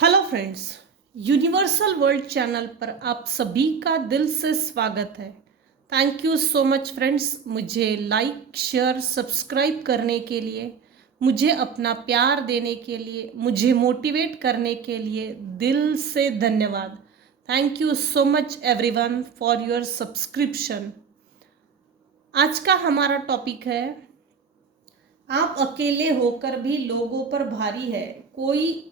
Hello friends, universal world channel पर आप सभी का दिल से स्वागत है। Thank you so much friends, मुझे लाइक शेयर सब्सक्राइब करने के लिए, मुझे अपना प्यार देने के लिए, मुझे मोटिवेट करने के लिए दिल से धन्यवाद। Thank you so much everyone for your subscription. आज का हमारा टॉपिक है, आप अकेले होकर भी लोगों पर भारी है। कोई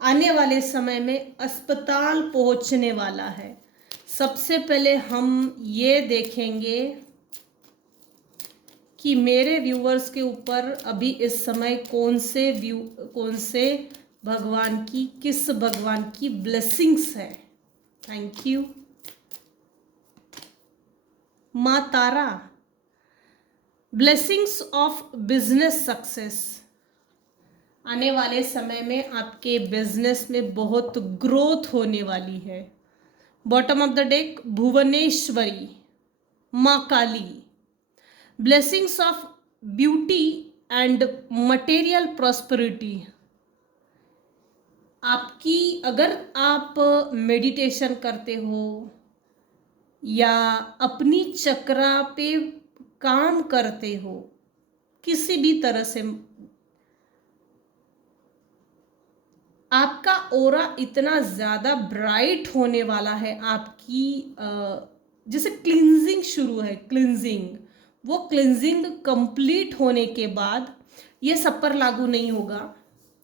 आने वाले समय में अस्पताल पहुंचने वाला है। सबसे पहले हम ये देखेंगे कि मेरे व्यूअर्स के ऊपर अभी इस समय कौन से किस भगवान की ब्लेसिंग्स है। थैंक यू माँ Tara. Blessings of business success. आने वाले समय में आपके बिजनेस में बहुत ग्रोथ होने वाली है। Bottom of the deck Bhuvaneshwari माँ Kali. Blessings of beauty and material prosperity. आपकी अगर आप मेडिटेशन करते हो या अपनी चक्रा पे काम करते हो, किसी भी तरह से आपका ऑरा इतना ज़्यादा ब्राइट होने वाला है। आपकी जैसे क्लिनजिंग शुरू है, वो क्लिनजिंग कंप्लीट होने के बाद ये सब पर लागू नहीं होगा।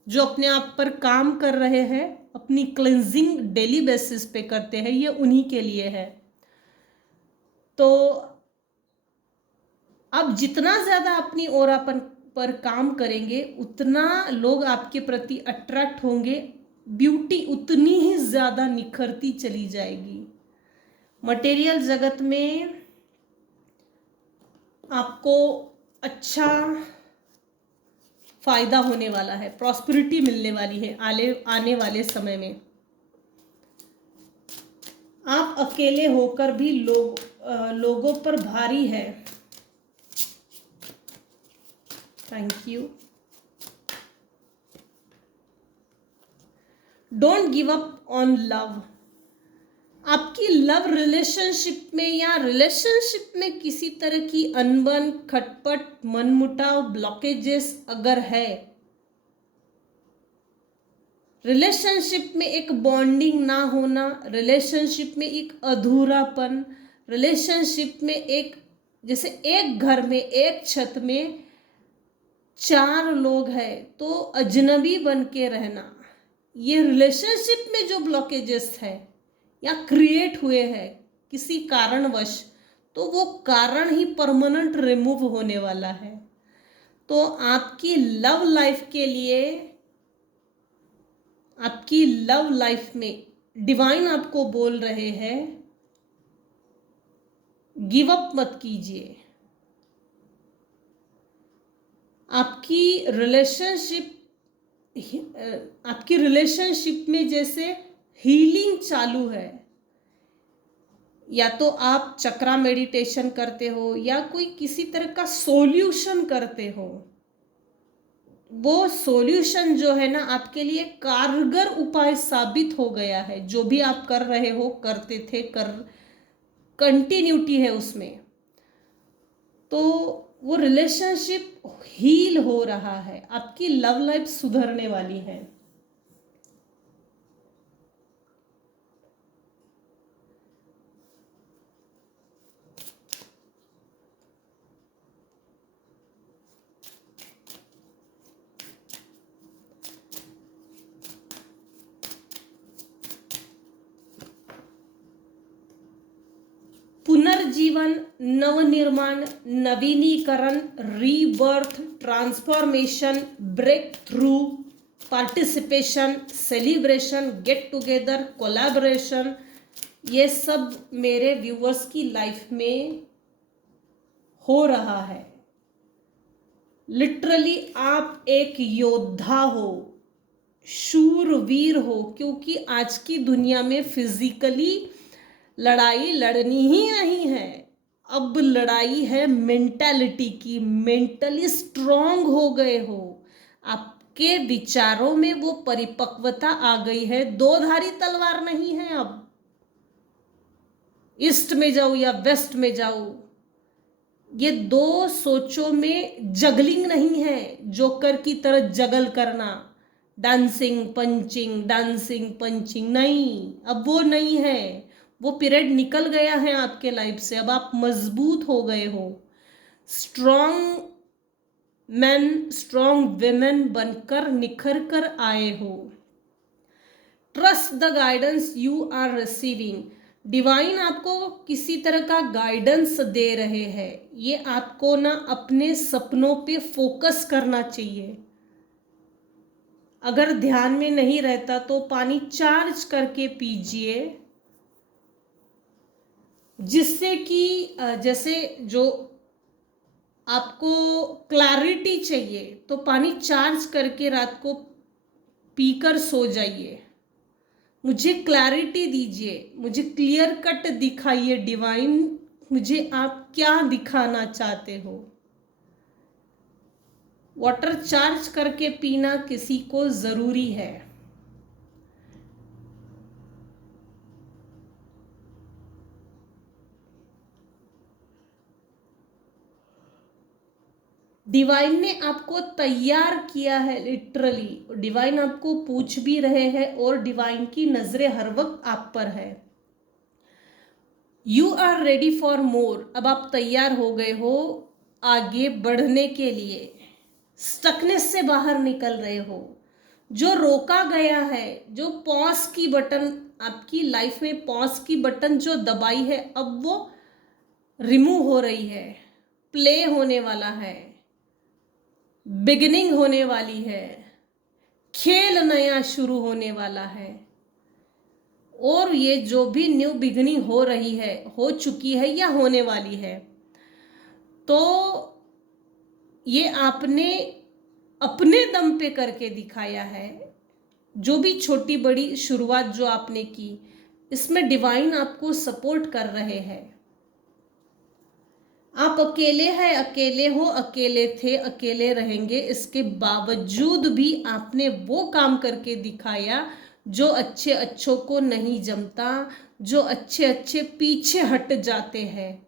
जो अपने आप पर काम कर रहे हैं, अपनी क्लिनजिंग डेली बेसिस पे करते हैं, ये उन्हीं के लिए है। तो आप जितना ज़्यादा अपनी ऑरा पर काम करेंगे, उतना लोग आपके प्रति अट्रैक्ट होंगे, ब्यूटी उतनी ही ज़्यादा निखरती चली जाएगी। मटेरियल जगत में आपको अच्छा फायदा होने वाला है, प्रॉस्पेरिटी मिलने वाली है आने वाले समय में। आप अकेले होकर भी लोगों पर भारी है। Thank you. Don't give up on love. आपकी लव रिलेशनशिप में या रिलेशनशिप में किसी तरह की अनबन, खटपट, मनमुटाव, ब्लॉकेजेस अगर है, रिलेशनशिप में एक बॉन्डिंग ना होना, रिलेशनशिप में एक अधूरापन, रिलेशनशिप में एक जैसे एक घर में एक छत में चार लोग हैं तो अजनबी बन के रहना, ये रिलेशनशिप में जो ब्लॉकेजेस है या क्रिएट हुए हैं किसी कारणवश, तो वो कारण ही परमानेंट रिमूव होने वाला है। तो आपकी लव लाइफ में डिवाइन आपको बोल रहे हैं, गिव अप मत कीजिए। आपकी रिलेशनशिप में जैसे हीलिंग चालू है, या तो आप चक्रा मेडिटेशन करते हो या कोई किसी तरह का सॉल्यूशन करते हो, वो सॉल्यूशन जो है ना आपके लिए कारगर उपाय साबित हो गया है। जो भी आप कर रहे हो, करते थे, कंटिन्यूटी है उसमें, तो वो रिलेशनशिप हील हो रहा है, आपकी लव लाइफ सुधरने वाली है। पुनर्जीवन, नवनिर्माण, नवीनीकरण, rebirth, transformation, breakthrough, participation, celebration, get together, collaboration, ये सब मेरे व्यूअर्स की लाइफ में हो रहा है। लिटरली आप एक योद्धा हो, शूरवीर हो, क्योंकि आज की दुनिया में फिजिकली लड़ाई लड़नी ही नहीं है, अब लड़ाई है मेंटालिटी की। मेंटली स्ट्रांग हो गए हो, आपके विचारों में वो परिपक्वता आ गई है। दो धारी तलवार नहीं है अब, ईस्ट में जाऊं या वेस्ट में जाऊं, ये दो सोचों में जगलिंग नहीं है, जोकर की तरह जगल करना, डांसिंग पंचिंग नहीं, अब वो नहीं है। वो पीरियड निकल गया है आपके लाइफ से। अब आप मजबूत हो गए हो, स्ट्रॉन्ग मैन स्ट्रॉन्ग विमेन बनकर निखर कर आए हो। Trust the guidance you are receiving. Divine आपको किसी तरह का गाइडेंस दे रहे हैं। ये आपको ना अपने सपनों पे फोकस करना चाहिए। अगर ध्यान में नहीं रहता तो पानी चार्ज करके पीजिए, जिससे कि जैसे जो आपको क्लैरिटी चाहिए तो पानी चार्ज करके रात को पीकर सो जाइए। मुझे क्लैरिटी दीजिए, मुझे क्लियर कट दिखाइए डिवाइन, मुझे आप क्या दिखाना चाहते हो। वाटर चार्ज करके पीना किसी को जरूरी है। डिवाइन ने आपको तैयार किया है लिटरली। डिवाइन आपको पूछ भी रहे हैं और डिवाइन की नजरें हर वक्त आप पर है। You are ready for more. अब आप तैयार हो गए हो आगे बढ़ने के लिए, स्टकनेस से बाहर निकल रहे हो। जो रोका गया है, जो पॉज की बटन आपकी लाइफ में पॉज की बटन जो दबाई है, अब वो रिमूव हो रही है, प्ले होने वाला है, बिगिनिंग होने वाली है, खेल नया शुरू होने वाला है। और ये जो भी न्यू बिगिनिंग हो रही है, हो चुकी है या होने वाली है, तो ये आपने अपने दम पे करके दिखाया है। जो भी छोटी बड़ी शुरुआत जो आपने की, इसमें डिवाइन आपको सपोर्ट कर रहे हैं। आप अकेले हैं, अकेले हो, अकेले थे, अकेले रहेंगे। इसके बावजूद भी आपने वो काम करके दिखाया जो अच्छे अच्छों को नहीं जमता, जो अच्छे अच्छे पीछे हट जाते हैं।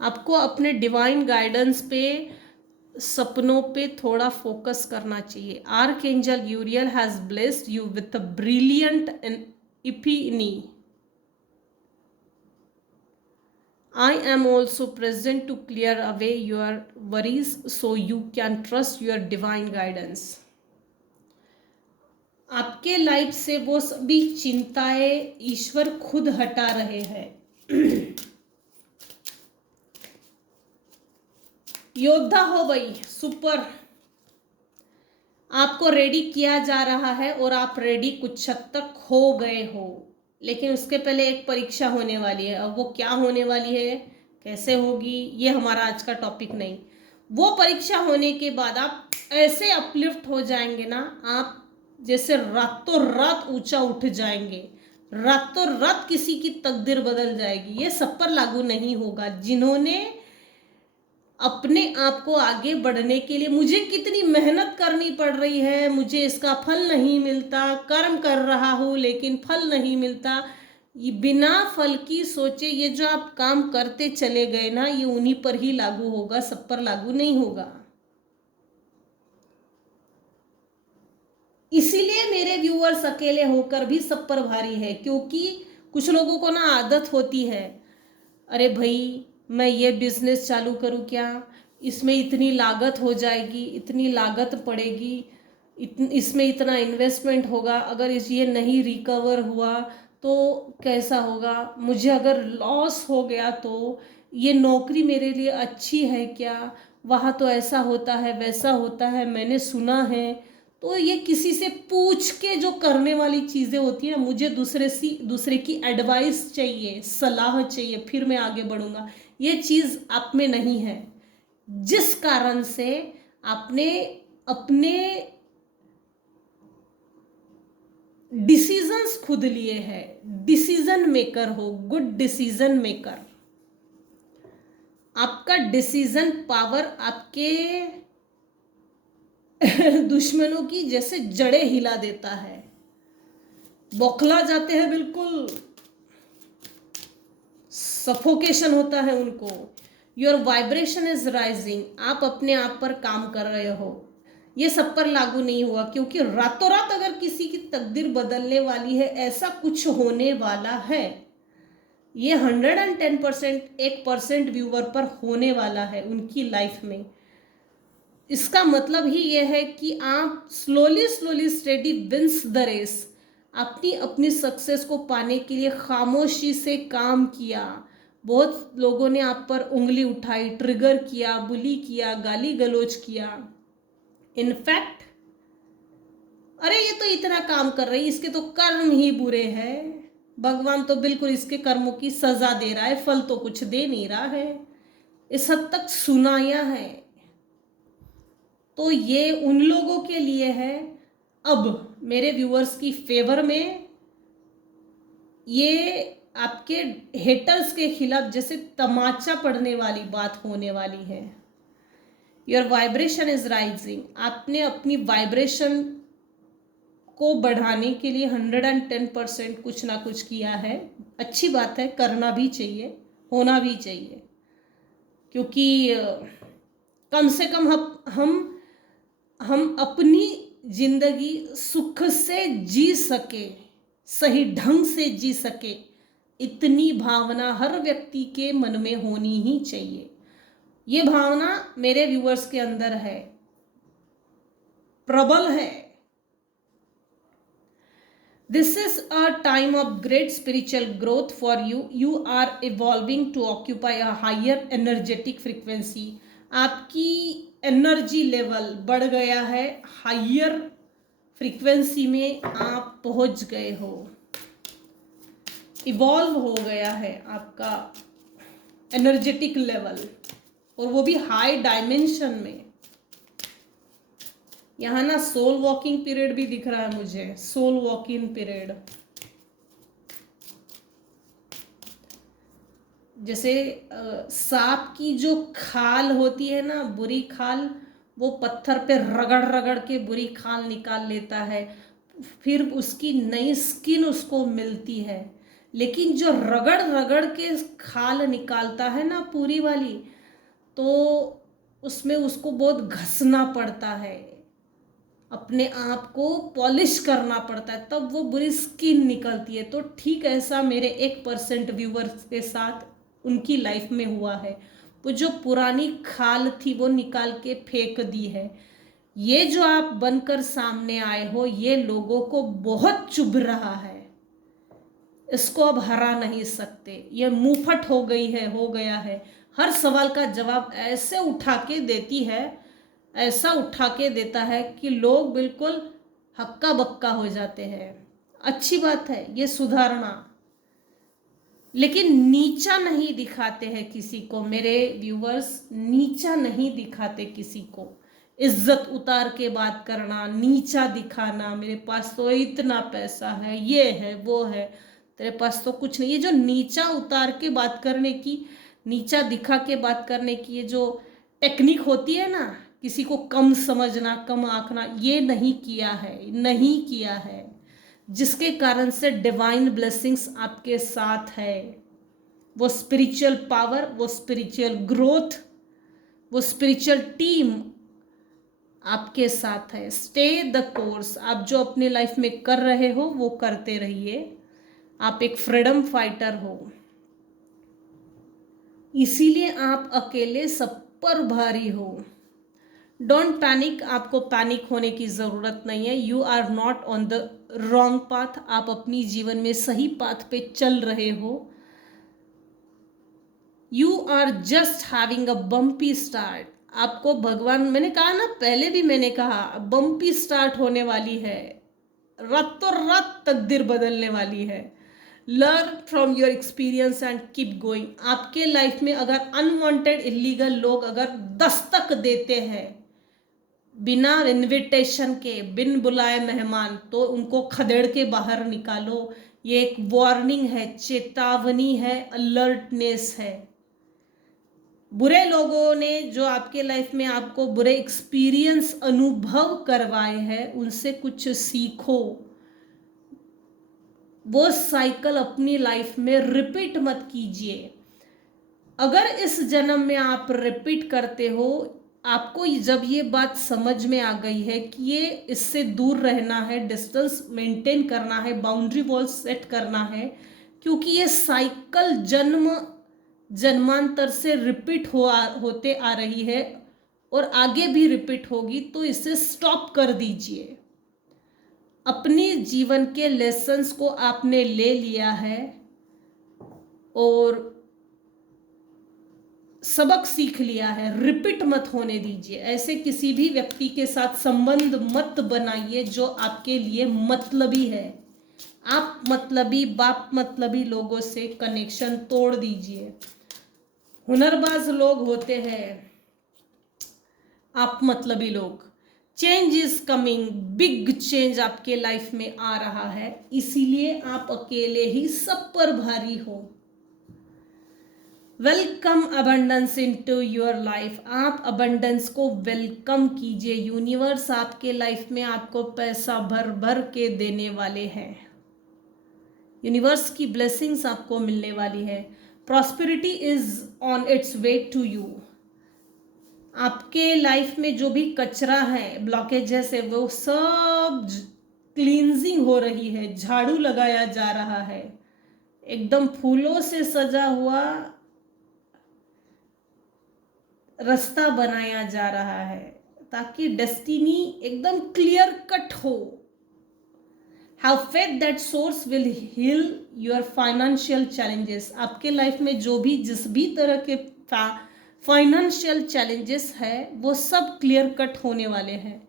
आपको अपने डिवाइन गाइडेंस पे, सपनों पे थोड़ा फोकस करना चाहिए। Archangel यूरियल has blessed you with a brilliant epiphany. I am also present to clear away your worries so you can trust your divine guidance. आपके लाइफ से वो सभी चिंताएं ईश्वर खुद हटा रहे हैं। योद्धा हो भाई, सुपर। आपको रेडी किया जा रहा है और आप रेडी कुछ हद तक हो गए हो, लेकिन उसके पहले एक परीक्षा होने वाली है। अब वो क्या होने वाली है, कैसे होगी, ये हमारा आज का टॉपिक नहीं। वो परीक्षा होने के बाद आप ऐसे अपलिफ्ट हो जाएंगे ना, आप जैसे रातों रात ऊंचा उठ जाएंगे, रातों रात किसी की तकदीर बदल जाएगी। ये सब पर लागू नहीं होगा। जिन्होंने अपने आप को आगे बढ़ने के लिए, मुझे कितनी मेहनत करनी पड़ रही है, मुझे इसका फल नहीं मिलता, कर्म कर रहा हूँ लेकिन फल नहीं मिलता, ये बिना फल की सोचे ये जो आप काम करते चले गए ना, ये उन्हीं पर ही लागू होगा, सब पर लागू नहीं होगा। इसीलिए मेरे व्यूअर्स अकेले होकर भी सब पर भारी है, क्योंकि कुछ लोगों को ना आदत होती है, अरे भाई मैं ये बिजनेस चालू करूँ क्या, इसमें इतनी लागत हो जाएगी, इतनी लागत पड़ेगी, इसमें इतना इन्वेस्टमेंट होगा, अगर ये नहीं रिकवर हुआ तो कैसा होगा, मुझे अगर लॉस हो गया तो ये नौकरी मेरे लिए अच्छी है क्या, वहाँ तो ऐसा होता है वैसा होता है, मैंने सुना है। तो ये किसी से पूछ के जो करने वाली चीज़ें होती है ना, मुझे दूसरे की एडवाइस चाहिए, सलाह चाहिए, फिर मैं आगे बढ़ूंगा, ये चीज़ आप में नहीं है। जिस कारण से आपने अपने डिसीजंस खुद लिए हैं, डिसीजन मेकर हो, गुड डिसीजन मेकर। आपका डिसीजन पावर आपके दुश्मनों की जैसे जड़ें हिला देता है, बौखला जाते हैं, बिल्कुल सफोकेशन होता है उनको। योर वाइब्रेशन इज राइजिंग, आप अपने आप पर काम कर रहे हो। ये सब पर लागू नहीं हुआ, क्योंकि रातों रात अगर किसी की तकदीर बदलने वाली है, ऐसा कुछ होने वाला है, ये 110% 1% व्यूवर पर होने वाला है उनकी लाइफ में। इसका मतलब ही यह है कि आप slowly slowly steady wins the race. अपनी अपनी सक्सेस को पाने के लिए खामोशी से काम किया। बहुत लोगों ने आप पर उंगली उठाई, ट्रिगर किया, बुली किया, गाली गलौज किया। इनफैक्ट अरे ये तो इतना काम कर रही, इसके तो कर्म ही बुरे हैं, भगवान तो बिल्कुल इसके कर्मों की सजा दे रहा है, फल तो कुछ दे नहीं रहा है, इस हद तक सुनाया है। तो ये उन लोगों के लिए है। अब मेरे व्यूअर्स की फेवर में ये आपके हेटर्स के खिलाफ जैसे तमाचा पड़ने वाली बात होने वाली है। योर वाइब्रेशन इज राइजिंग, आपने अपनी वाइब्रेशन को बढ़ाने के लिए 110% कुछ ना कुछ किया है। अच्छी बात है, करना भी चाहिए, होना भी चाहिए, क्योंकि कम से कम हम अपनी जिंदगी सुख से जी सके, सही ढंग से जी सके, इतनी भावना हर व्यक्ति के मन में होनी ही चाहिए। ये भावना मेरे व्यूअर्स के अंदर है, प्रबल है। This is a time of great spiritual growth for you. You are evolving to occupy a higher energetic frequency. आपकी एनर्जी लेवल बढ़ गया है, हायर फ्रीक्वेंसी में आप पहुंच गए हो, इवॉल्व हो गया है आपका एनर्जेटिक लेवल, और वो भी हाई डायमेंशन में। यहाँ ना सोल वॉकिंग पीरियड भी दिख रहा है मुझे, सोल वॉकिंग पीरियड। जैसे सांप की जो खाल होती है ना, बुरी खाल, वो पत्थर पे रगड़ रगड़ के बुरी खाल निकाल लेता है, फिर उसकी नई स्किन उसको मिलती है। लेकिन जो रगड़ रगड़ के खाल निकालता है ना पूरी वाली, तो उसमें उसको बहुत घसना पड़ता है, अपने आप को पॉलिश करना पड़ता है, तब वो बुरी स्किन निकलती है। तो ठीक ऐसा मेरे 1% व्यूवर्स के साथ उनकी लाइफ में हुआ है। वो जो पुरानी खाल थी वो निकाल के फेंक दी है। ये जो आप बनकर सामने आए हो, ये लोगों को बहुत चुभ रहा है, इसको अब हरा नहीं सकते। ये मुंहफट हो गई है, हो गया है। हर सवाल का जवाब ऐसे उठा के देती है, ऐसा उठा के देता है कि लोग बिल्कुल हक्का बक्का हो जाते हैं। अच्छी बात है ये सुधारना, लेकिन नीचा नहीं दिखाते हैं किसी को। मेरे व्यूवर्स नीचा नहीं दिखाते किसी को, इज्जत उतार के बात करना, नीचा दिखाना, मेरे पास तो इतना पैसा है, ये है वो है, तेरे पास तो कुछ नहीं। ये जो नीचा उतार के बात करने की, नीचा दिखा के बात करने की ये जो टेक्निक होती है ना, किसी को कम समझना, कम आंकना, ये नहीं किया है, नहीं किया है। जिसके कारण से डिवाइन ब्लेसिंग्स आपके साथ है, वो स्पिरिचुअल पावर, वो स्पिरिचुअल ग्रोथ, वो स्पिरिचुअल टीम आपके साथ है। Stay the course. आप जो अपने लाइफ में कर रहे हो वो करते रहिए। आप एक फ्रीडम फाइटर हो, इसीलिए आप अकेले सब पर भारी हो। डोंट पैनिक, आपको पैनिक होने की ज़रूरत नहीं है। You are not on the wrong path, आप अपनी जीवन में सही पाथ पे चल रहे हो। You are just having a bumpy start. आपको भगवान, मैंने कहा ना, पहले भी मैंने कहा, बम्पी स्टार्ट होने वाली है, रातों रात तकदीर बदलने वाली है। Learn from your experience and keep going. आपके लाइफ में अगर अनवांटेड इलीगल लोग अगर दस्तक देते हैं बिना इनविटेशन के, बिन बुलाए मेहमान, तो उनको खदेड़ के बाहर निकालो। ये एक वार्निंग है, चेतावनी है, अलर्टनेस है। बुरे लोगों ने जो आपके लाइफ में आपको बुरे एक्सपीरियंस अनुभव करवाए हैं, उनसे कुछ सीखो। वो साइकिल अपनी लाइफ में रिपीट मत कीजिए। अगर इस जन्म में आप रिपीट करते हो, आपको जब ये बात समझ में आ गई है कि ये इससे दूर रहना है, डिस्टेंस मेंटेन करना है, बाउंड्री वॉल सेट करना है, क्योंकि ये साइकिल जन्मांतर से रिपीट होते आ रही है और आगे भी रिपीट होगी, तो इसे स्टॉप कर दीजिए। अपनी जीवन के लेसन्स को आपने ले लिया है और सबक सीख लिया है, रिपीट मत होने दीजिए। ऐसे किसी भी व्यक्ति के साथ संबंध मत बनाइए जो आपके लिए मतलबी है। आप मतलबी, बाप मतलबी लोगों से कनेक्शन तोड़ दीजिए। हुनरबाज लोग होते हैं आप मतलबी लोग। Change is coming, big change आपके लाइफ में आ रहा है, इसीलिए आप अकेले ही सब पर भारी हो। Welcome abundance into your life. आप अबंडेंस को वेलकम कीजिए। यूनिवर्स आपके लाइफ में आपको पैसा भर भर के देने वाले हैं। यूनिवर्स की ब्लेसिंग्स आपको मिलने वाली है। Prosperity is on its way to you. आपके लाइफ में जो भी कचरा है, ब्लॉकेजेस है, वो सब क्लींजिंग हो रही है, झाड़ू लगाया जा रहा है। एकदम फूलों से सजा हुआ रास्ता बनाया जा रहा है ताकि डेस्टिनी एकदम क्लियर कट हो। Have faith that source will heal your financial challenges. आपके लाइफ में जो भी जिस भी तरह के फाइनेंशियल चैलेंजेस है, वो सब क्लियर कट होने वाले हैं।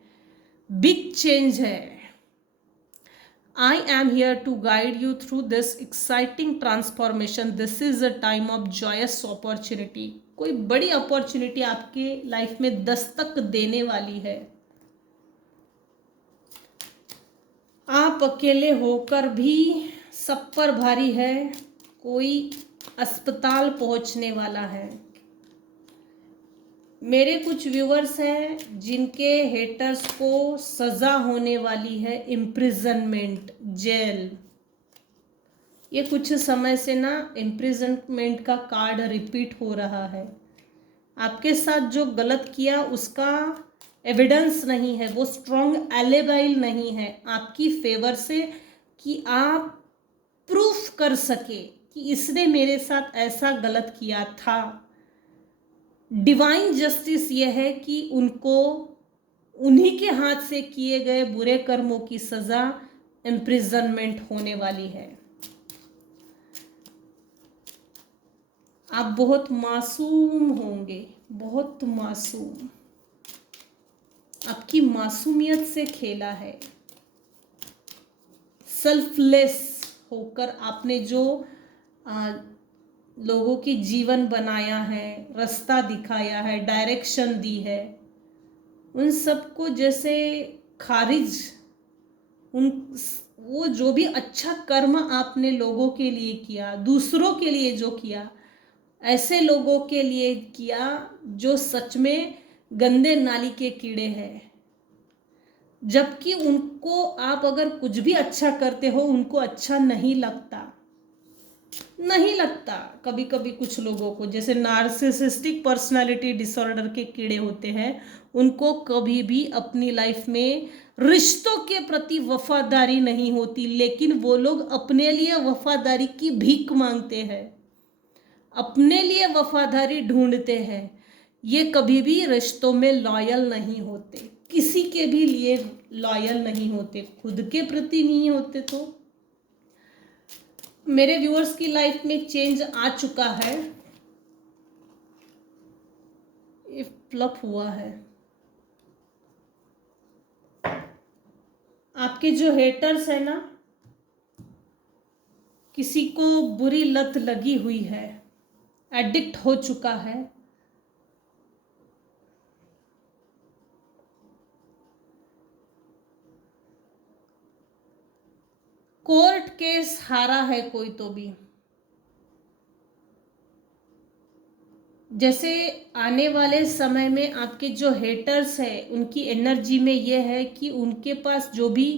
बिग चेंज है। I am here to guide you through this exciting transformation. This is a time of joyous opportunity. कोई बड़ी अपॉर्चुनिटी आपके लाइफ में दस्तक देने वाली है। आप अकेले होकर भी सब पर भारी है। कोई अस्पताल पहुंचने वाला है। मेरे कुछ व्यूअर्स हैं जिनके हेटर्स को सजा होने वाली है, इम्प्रिजनमेंट, जेल। ये कुछ समय से ना इम्प्रिजनमेंट का कार्ड रिपीट हो रहा है। आपके साथ जो गलत किया उसका एविडेंस नहीं है, वो स्ट्रॉन्ग एलिबाई नहीं है आपकी फेवर से कि आप प्रूफ कर सके कि इसने मेरे साथ ऐसा गलत किया था। डिवाइन जस्टिस ये है कि उनको उन्हीं के हाथ से किए गए बुरे कर्मों की सजा इम्प्रिजनमेंट होने वाली है। आप बहुत मासूम होंगे, बहुत मासूम। आपकी मासूमियत से खेला है। सेल्फलेस होकर आपने जो लोगों की जीवन बनाया है, रास्ता दिखाया है, डायरेक्शन दी है, उन सबको जैसे खारिज, उन वो जो भी अच्छा कर्म आपने लोगों के लिए किया, दूसरों के लिए जो किया, ऐसे लोगों के लिए किया जो सच में गंदे नाली के कीड़े हैं। जबकि उनको आप अगर कुछ भी अच्छा करते हो, उनको अच्छा नहीं लगता, नहीं लगता। कभी कभी कुछ लोगों को, जैसे नार्सिसिस्टिक पर्सनालिटी डिसऑर्डर के कीड़े होते हैं, उनको कभी भी अपनी लाइफ में रिश्तों के प्रति वफादारी नहीं होती, लेकिन वो लोग अपने लिए वफादारी की भीख मांगते हैं, अपने लिए वफादारी ढूंढते हैं। ये कभी भी रिश्तों में लॉयल नहीं होते, किसी के भी लिए लॉयल नहीं होते, खुद के प्रति नहीं होते। तो मेरे व्यूअर्स की लाइफ में चेंज आ चुका है, ये फ्लप हुआ है। आपके जो हेटर्स है ना, किसी को बुरी लत लगी हुई है, एडिक्ट हो चुका है। कोर्ट केस हारा है कोई, तो भी जैसे आने वाले समय में आपके जो हेटर्स है उनकी एनर्जी में ये है कि उनके पास जो भी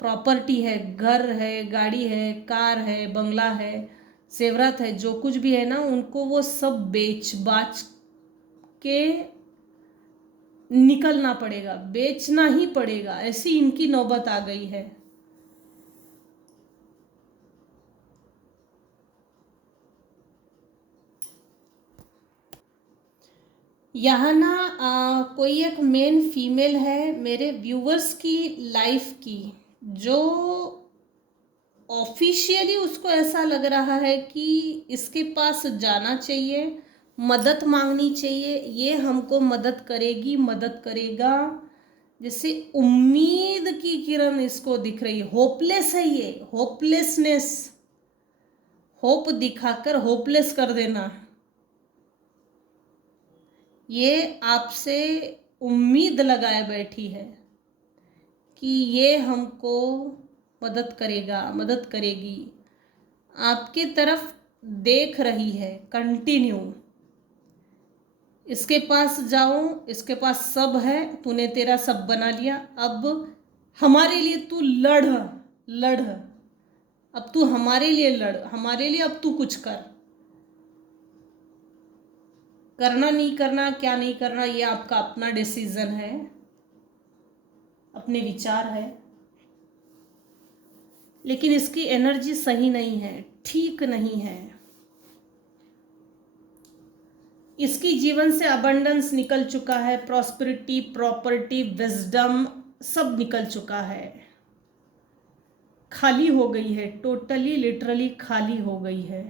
प्रॉपर्टी है, घर है, गाड़ी है, कार है, बंगला है, जेवरात है, जो कुछ भी है ना, उनको वो सब बेच बाच के निकलना पड़ेगा, बेचना ही पड़ेगा, ऐसी इनकी नौबत आ गई है। यहाँ ना कोई एक मेन फीमेल है मेरे व्यूवर्स की लाइफ की, जो ऑफिशियली उसको ऐसा लग रहा है कि इसके पास जाना चाहिए, मदद मांगनी चाहिए, ये हमको मदद करेगी, मदद करेगा, जैसे उम्मीद की किरण इसको दिख रही है। होपलेस है ये, होपलेसनेस, होप दिखाकर होपलेस कर देना। ये आपसे उम्मीद लगाए बैठी है कि ये हमको मदद करेगा, मदद करेगी, आपके तरफ देख रही है कंटिन्यू। इसके पास जाऊं, इसके पास सब है, तूने तेरा सब बना लिया, अब हमारे लिए तू लड़, लड़, अब तू हमारे लिए लड़, हमारे लिए अब तू कुछ कर। करना नहीं करना, क्या नहीं करना, ये आपका अपना डिसीजन है, अपने विचार है, लेकिन इसकी एनर्जी सही नहीं है, ठीक नहीं है। इसकी जीवन से अबंडेंस निकल चुका है, प्रॉस्पेरिटी, प्रॉपर्टी, विजडम सब निकल चुका है, खाली हो गई है, टोटली लिटरली खाली हो गई है।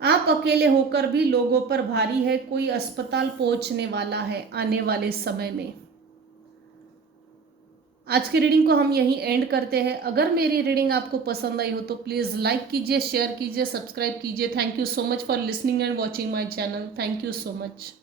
आप अकेले होकर भी लोगों पर भारी है, कोई अस्पताल पहुंचने वाला है आने वाले समय में। आज की रीडिंग को हम यहीं एंड करते हैं। अगर मेरी रीडिंग आपको पसंद आई हो तो प्लीज़ लाइक कीजिए, शेयर कीजिए, सब्सक्राइब कीजिए। Thank you so much for listening and watching my channel. Thank you so much.